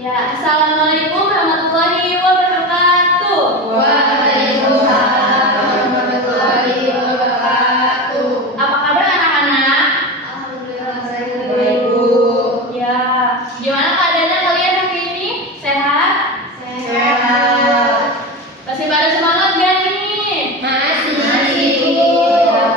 Ya, Assalamualaikum warahmatullahi wabarakatuh. Waalaikumsalam warahmatullahi wabarakatuh. Apa kabar anak-anak? Alhamdulillah baik, Bu. Ya, gimana keadaannya kalian hari ini? Sehat? Sehat. Masih pada semangat gak nih? Masih, Bu. Ya.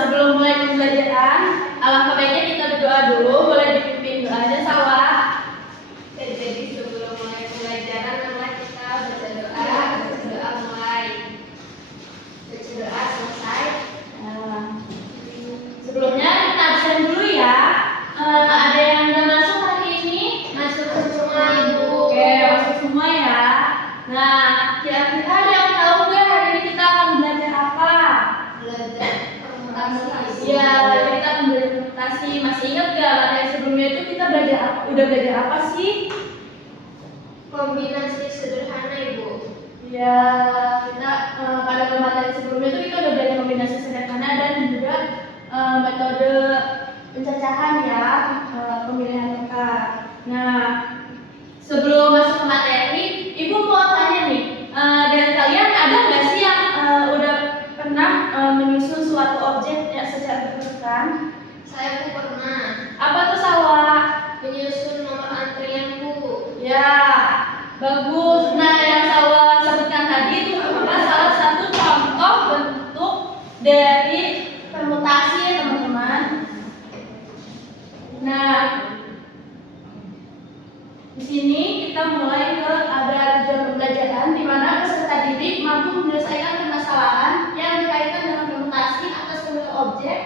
Sebelum mulai pembelajaran, alangkah baiknya kita berdoa dulu. Boleh dipimpin doanya, Sawa? Jadi sebelum mulai pembelajaran, mari kita baca doa mulai. Baca doa selesai. Sebelumnya kita absen dulu ya. Ada yang udah masuk hari ini? Masuk semua, Ibu. Oke, masuk semua ya. Nah, kira-kira ada yang tahu nggak hari ini kita akan belajar apa? Belajar permutasi. Ya, kita akan belajar permutasi. Masih ingat nggak materi sebelumnya itu kita belajar apa? Udah belajar apa sih? Kombinasi sederhana, Ibu. Ya, kita pada materi sebelumnya itu kita udah belajar kombinasi sederhana dan juga metode pencacahan ya, pemilihan angka. Nah, sebelum masuk ke materi, Ibu mau tanya nih, dari kalian ada nggak sih yang udah pernah menyusun suatu objek ya secara berurutan? Saya Bu pernah Apa tuh Sawa? menyusun nomor antrian, Bu. Ya, bagus. Nah, yang Sawa sebutkan tadi itu merupakan salah satu contoh bentuk dari permutasi ya teman-teman. Nah, di sini kita mulai ke ada tujuan pembelajaran di mana peserta didik mampu menyelesaikan permasalahan yang berkaitan dengan permutasi atas suatu objek,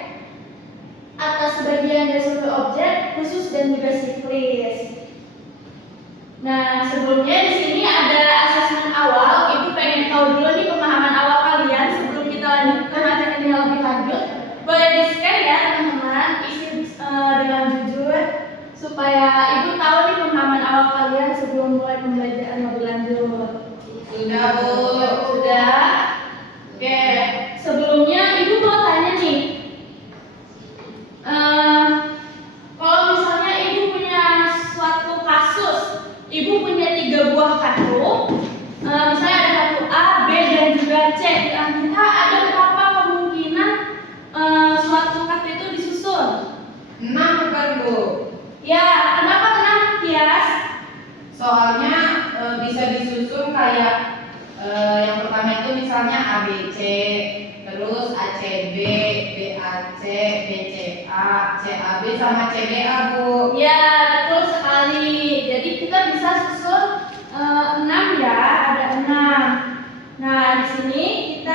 atas sebagian dari suatu objek khusus dan juga siklis. Nah, sebelumnya di sini ada asesmen awal. Ibu pengen tahu dulu nih pemahaman awal kalian sebelum kita lanjut ke materi ini lebih lanjut. Boleh di-scan ya teman-teman, isi dengan jujur supaya ibu tahu nih pemahaman awal kalian sebelum mulai pembelajaran lebih lanjut. Sudah, Bu. Sudah? Oke, sebelumnya ibu mau tanya nih. Kalau misalnya ibu punya suatu kasus, ibu punya 3 buah kartu, misalnya ada kartu A, B, dan juga C. Kira-kira ada berapa kemungkinan suatu kartu itu disusun? 6 bukan, Bu? Ya, kenapa 6, Tias? Soalnya bisa disusun kayak yang pertama itu misalnya ABC, terus ACB, BAC, BCA, CAB sama CBA, Bu. Ya, betul sekali. Jadi kita bisa susun 6 ya, ada 6. Nah, di sini kita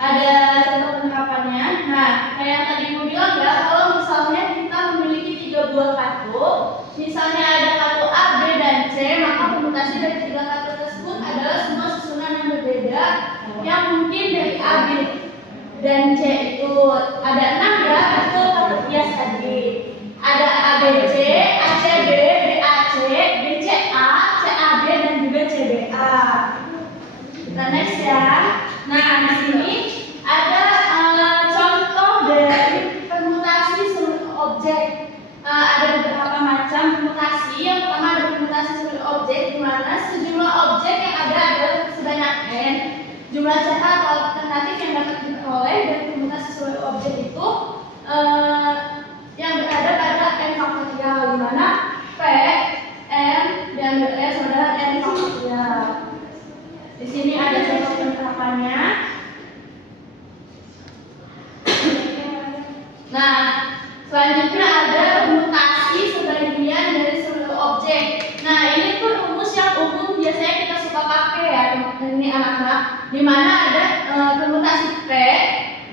ada contoh penerapannya. Nah, kayak yang tadi Ibu bilang ya, kalau misalnya kita memiliki 3 buah kartu, misalnya ada kartu A, B, dan C, maka permutasi dari 3 kartu tersebut adalah semua susunan yang berbeda yang mungkin dari A, B, dan C itu ada 6 ya, itu kartu hias tadi. Ada ABC, ACB, BAC, BCA, CAB, dan juga CBA. Kita next ya. Nah, di sini ada contoh dari permutasi seluruh objek. Ada beberapa macam permutasi. Yang pertama ada permutasi seluruh objek, di mana sejumlah objek yang ada adalah sebanyak n. Jumlah cara atau alternatif yang dapat diperoleh dari permutasi seluruh objek itu yang berada pada n faktorial, di mana p, n, dan s adalah n faktorial. Di sini ada contoh penerapannya. Nah, selanjutnya ada permutasi sebagian dari seluruh objek. Nah, ini pun rumus yang umum biasanya kita suka pakai ya, ini anak-anak. Di mana ada permutasi P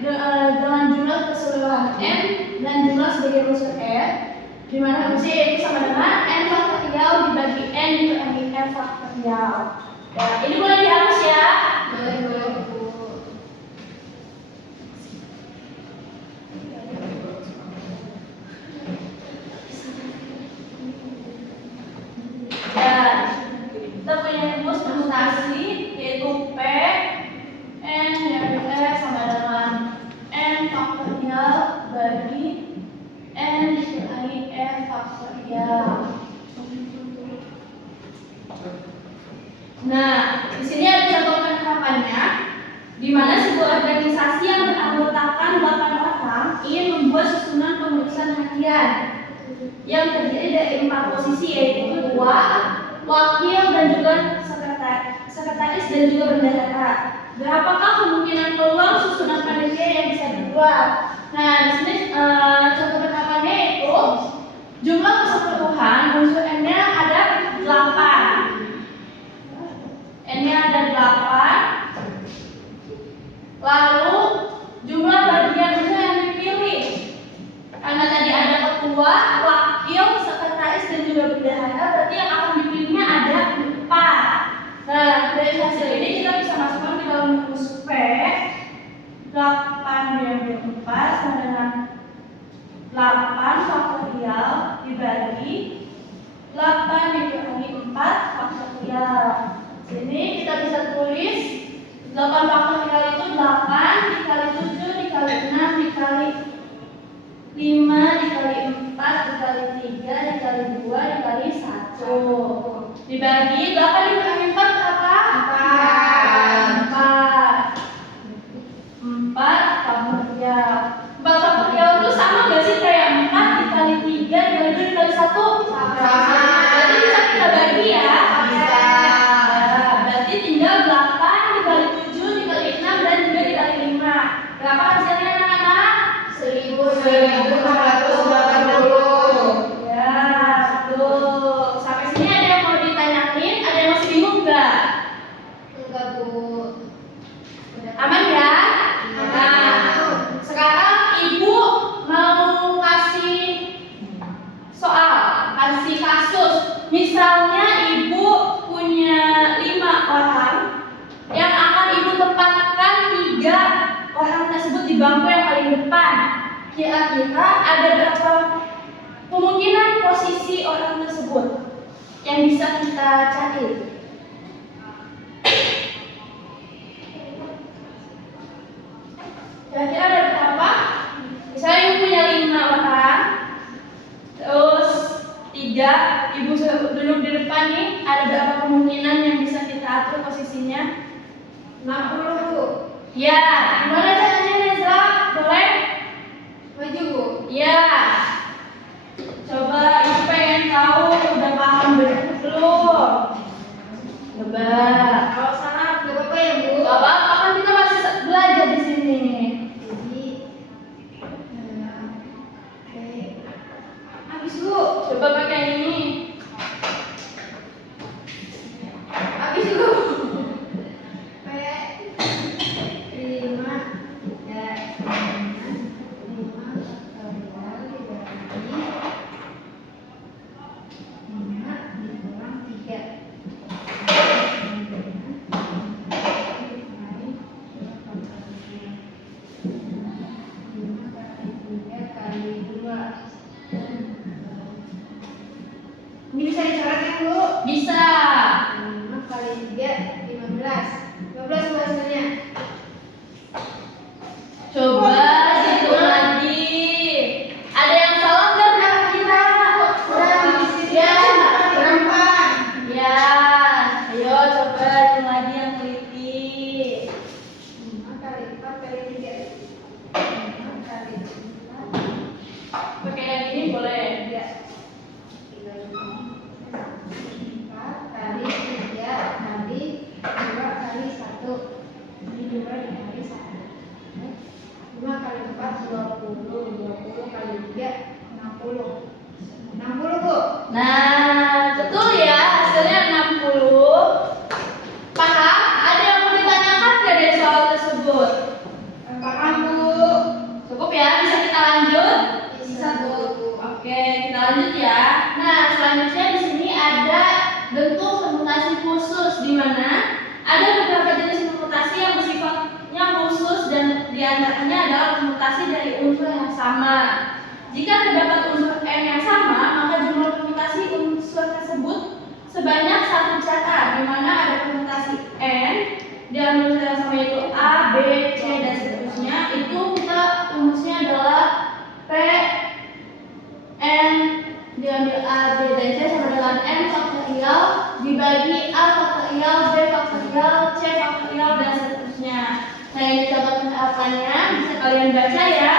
dengan jumlah keseluruhan n dan jumlah sebagian unsur r, di mana rumusnya itu sama dengan n faktorial dibagi n dikurangi n faktorial. Ya, ini boleh dihapus ya. Boleh, Bu. Dan kita punya rumus permutasi yaitu P n dikurangi r sama dengan n faktorial bagi N dikali N faktorial. Nah, di sini ada contoh penerapannya, di mana sebuah organisasi yang beranggotakan 8 orang ingin membuat susunan penulisan harian yang terdiri dari 4 posisi, yaitu 2, wakil dan juga sekretaris dan juga bendahara. Berapakah kemungkinan peluang susunan panitia yang bisa dibuat? Nah, di sini contoh penerapannya itu jumlah keseluruhan unsur N-nya ada 8. N-nya ada 8. Lalu jumlah bagian unsur yang dipilih. Karena tadi ada ketua, wakil, sekretaris dan juga bendahara, berarti yang akan dipilihnya ada 4. Nah, dari hasil ini kita bisa masukkan ke dalam rumus P. 8 diambil 4 sama dengan 8 faktorial dibagi 8 dikurangi 4 faktorial. Sini kita bisa tulis 8 faktorial itu 8 dikali 7 dikali 6 dikali 5 dikali 4 dikali 3 dikali 2 dikali 1 dibagi 8 dikurangi 4 berapa? 4 faktorial. 4 faktorial itu sama gak sih kayak 4 dikali 3 dikali 2 dikali 1? Sama. Berarti bisa kita bagi ya? Bisa. Berarti tinggal 8 dikali 7 dikali 6 dan juga dikali 5. Berapa hasilnya anak-anak? 1680. Ya, betul. Sampai sini ada yang mau ditanyain? Ada yang masih bingung nggak? Enggak, Bu. Aman ya? Nah, sekarang Ibu mau kasih soal, kasih kasus. Misalnya Ibu punya 5 orang yang akan Ibu tempatkan 3 orang tersebut di bangku yang paling depan. Kira-kira ada berapa kemungkinan posisi orang tersebut yang bisa kita cari? Kira-kira ada berapa? Misalnya Ibu punya 5 orang, terus 3 Ibu duduk di depan nih, ada berapa kemungkinan yang bisa kita atur posisinya? 60, Bu. Ya, gimana caranya Nezla? Boleh? Maju, Bu. Ya. Coba Ibu pengen tahu udah paham belum? Coba. Kalau salah, enggak apa-apa ya, Bu. Gak apa-apa, kan kita masih belajar di sini. Jadi, Habis dulu. Coba pakai ini. Habis dulu. P 5 ya 5 faktorial dibagi 5 dikurang 3. Ini bisa dicoret kan, Bu? Bisa. 5 kali 3, 15. 15 Bu hasilnya. Coba hitung lagi. Ada yang salah nggak dengan kita? Ya. Berapa? Ya. Ayo coba hitung lagi yang teliti. 5 kali 4 kali 3. 5 kali 4 Pakai yang ini boleh. ya. 4 kali 3 kali 2 kali 1. Ini 2 dikali 1. 5 kali 4 20. 20 kali 3 60. 60, Bu. Nah, betul ya, hasilnya 60. Paham? Ada yang mau ditanyakan nggak dari soal tersebut? Paham, Bu? Cukup ya, bisa kita lanjut? Bisa, Bu. Oke, kita lanjut ya. Nah, selanjutnya di sini ada bentuk permutasi khusus, di mana ada beberapa jenis permutasi yang bersifatnya khusus dan diantaranya adalah permutasi dari unsur yang sama. Jika terdapat unsur N yang sama, maka jumlah permutasi unsur tersebut sebanyak 1 cara, di mana ada permutasi N dan unsur yang sama yaitu A, B, C dan seterusnya. Itu kita rumusnya adalah diambil A, B, dan C sama dengan N faktorial dibagi A faktorial, B faktorial, C faktorial, dan seterusnya. Nah, ini contoh penerapannya, bisa kalian baca ya.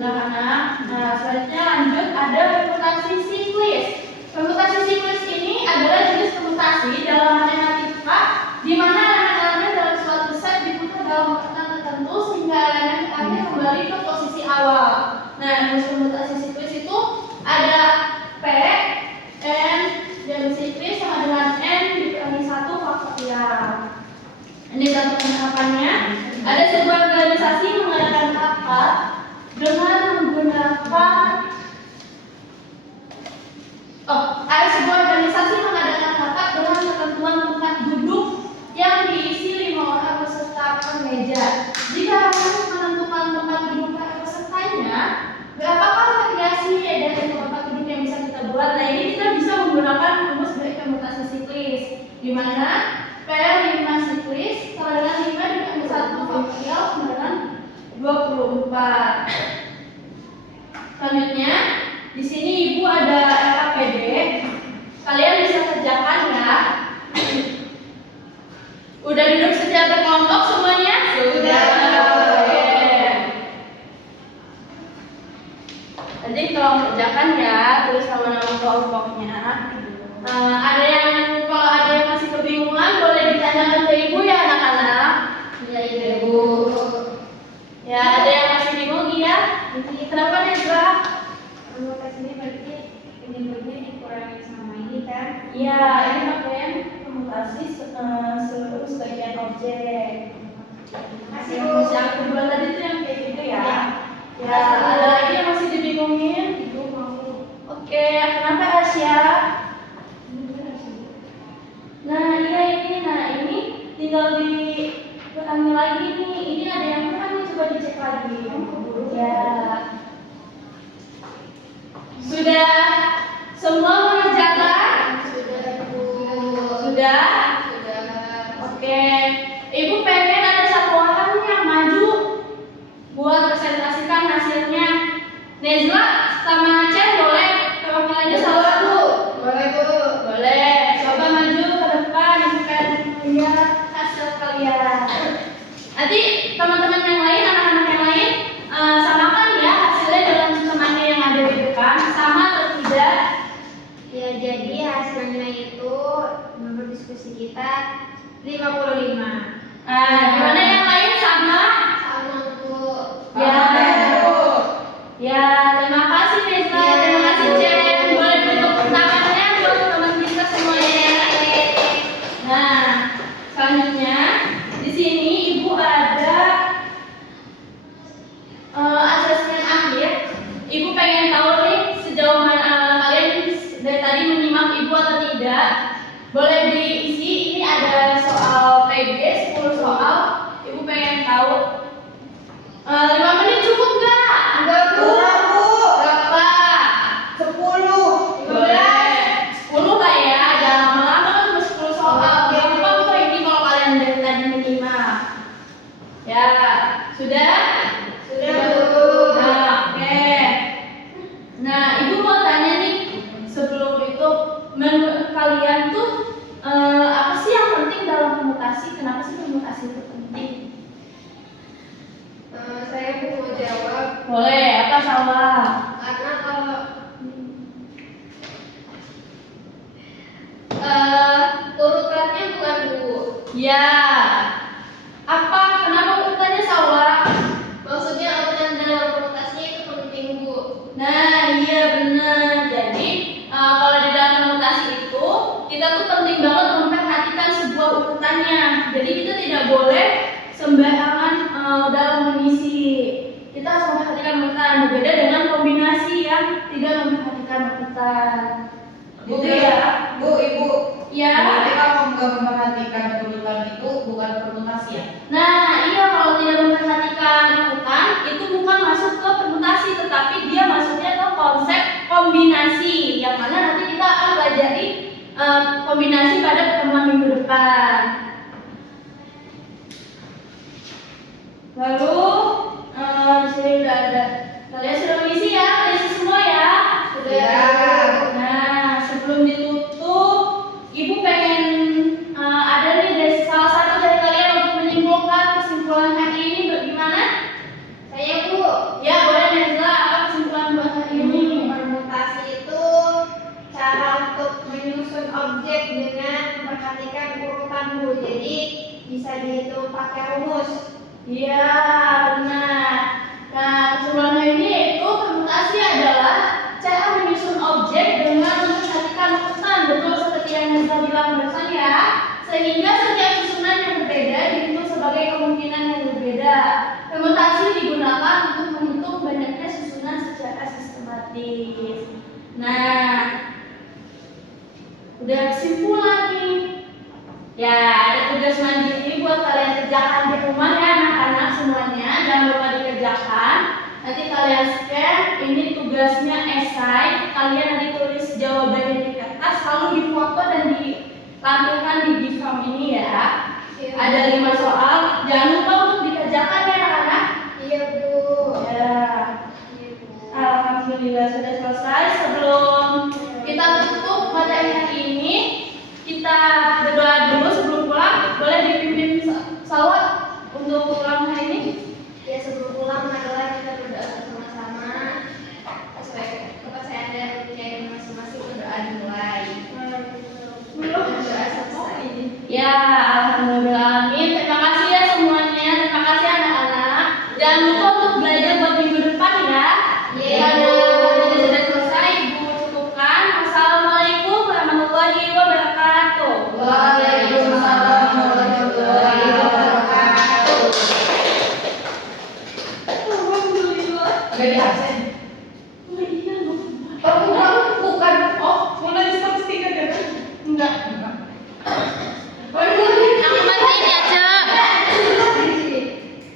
Anak-anak. Nah, selanjutnya lanjut ada permutasi siklis. Permutasi siklis ini adalah jenis permutasi dalam matematika di mana elemen-elemen dalam suatu set diputar dalam urutan tertentu sehingga elemen terakhir kembali ke posisi awal. Nah, jenis permutasi siklis itu ada P, N, dan siklis sama dengan N dikurangi 1 faktorial. Ini contoh penerapannya. Ada sebuah organisasi mengadakan rapat dengan menggunakan ada sebuah organisasi mengadakan rapat dengan ketentuan tempat duduk yang diisi 5 orang peserta per meja. Jika harus menentukan tempat duduk para pesertanya, berapakah variasi dari tempat duduk yang bisa kita buat? Nah, ini kita bisa menggunakan rumus dari permutasi siklis, di mana P 5 siklis sama dengan 5 dikurangi 1 faktorial sama dengan 24. Selanjutnya, di sini Ibu ada LKPD. Kalian bisa kerjakan ya. Udah duduk secara berkelompok semuanya? Sudah. Oke. Nanti tolong kerjakan ya, tulis nama-nama kelompoknya. Ada yang kalau ada yang masih kebingungan boleh ditanyakan ke Ibu ya anak-anak. Iya, Ibu. Ya, ada yang masih bingung ya? Kenapa Nezra? permutasi ini berarti penyebabnya dikurangi sama ini kan? Iya, ini pakaian permutasi seluruh sebagian objek. Masih Yang kedua tadi itu yang kayak gitu ya? Ya, Masih. ada lagi yang masih dibingungin? Ibu mau. Oke, kenapa Asya? Nah, iya ini tinggal dikurangi lagi nih. Ini ada yang kurang nih, coba dicek lagi. Ya. Sudah semua mengerjakan? Sudah, Ibu. Sudah? Sudah. Oke. Ibu pengen ada satu orang yang maju buat presentasikan hasilnya. Nezla sama Chen boleh perwakilannya salah satu? Boleh, Bu. Boleh. Coba maju ke depan, Ibu pengen lihat hasil kalian. Nanti teman-teman yang lain, anak-anak yang lain, samakan ya hasilnya dengan temannya yang ada di depan, sama atau tidak? Ya, jadi hasilnya itu menurut diskusi kita 55. Gimana yang lain sama? Sama, Bu. Ya. Bu. Ya, terima kasih Nezla, Ya. terima kasih Chen. Boleh tepuk tangannya buat teman kita semuanya. Nah, selanjutnya di sini Ibu ada asesmen akhir. Ibu pengen tahu nih sejauh mana kalian dari tadi menyimak Ibu atau tidak. Boleh diisi, ini ada soal PG 10 soal. Ibu pengen tahu 5 menit cukup nggak? Enggak, Bu. Berapa? 10. Boleh 10 lah ya, jangan lama-lama kan cuma 10 soal. Gampang kok ini kalau kalian dari tadi menyimak. Ya, sudah? Sudah, Bu. Nah, oke. Nah, Ibu mau tanya nih, sebelum itu menurut kalian tuh apa sih yang penting dalam permutasi? Kenapa sih permutasi itu penting? Saya mau jawab Boleh, apa salah? karena kalau urutannya bukan, Bu. Ya. Apa? Kenapa urutannya salah? Maksudnya urutan dalam permutasinya itu penting, Bu. Nah, iya benar. Jadi kalau di dalam permutasi itu kita tuh penting banget memperhatikan sebuah urutannya. Jadi kita tidak boleh sembarangan dalam mengisi. Kita harus memperhatikan urutan. Berbeda dengan kombinasi yang tidak memperhatikan urutan. Gitu ya? Bu, Ibu. Ya. Berarti kalau nggak memperhatikan urutan itu bukan permutasi ya? Nah, iya kalau tidak memperhatikan urutan itu bukan masuk ke permutasi, tetapi dia masuknya ke konsep kombinasi, yang mana nanti kita akan pelajari kombinasi pada pertemuan minggu depan. Lalu di sini udah ada. Kalian sudah mengisi ya? Isi semua ya? Sudah. pakai rumus. Iya, benar. Nah, kesimpulannya ini yaitu permutasi adalah cara menyusun objek dengan memperhatikan pesan, betul seperti yang Nisa bilang barusan ya, sehingga setiap susunan yang berbeda dihitung sebagai kemungkinan yang berbeda. Permutasi digunakan untuk menghitung banyaknya susunan secara sistematis. Nah, udah kesimpulan nih. Ya, ada tugas mandiri buat kalian kerjakan di rumah ya anak-anak semuanya. Jangan lupa dikerjakan. Nanti kalian scan, ini tugasnya esai. Kalian nanti tulis jawabannya di kertas, lalu difoto dan ditampilkan di Gform ini ya. Iya. Ada 5 soal. Jangan lupa untuk dikerjakan ya anak-anak. Iya, Bu. Ya. Iya, Bu. Alhamdulillah sudah selesai. Sebelum kita tutup materi hari ini, kita berdoa dulu sebelum pulang. Boleh dipimpin salawat untuk pulang hari ini? Ya, sebelum pulang adalah kita berdoa bersama-sama sesuai kepercayaan dan kepercayaan masing-masing. Berdoa dimulai. Belum. Berdoa selesai. Ya, alhamdulillah. Amin. Terima kasih ya semuanya. Terima kasih anak-anak. Jangan lupa untuk belajar buat minggu depan ya. Iya. Karena belajar sudah selesai, Ibu cukupkan. Wassalamualaikum warahmatullahi wabarakatuh. Waalaikumsalam warahmatullahi wabarakatuh. Alhamdulillah. Udah di absen.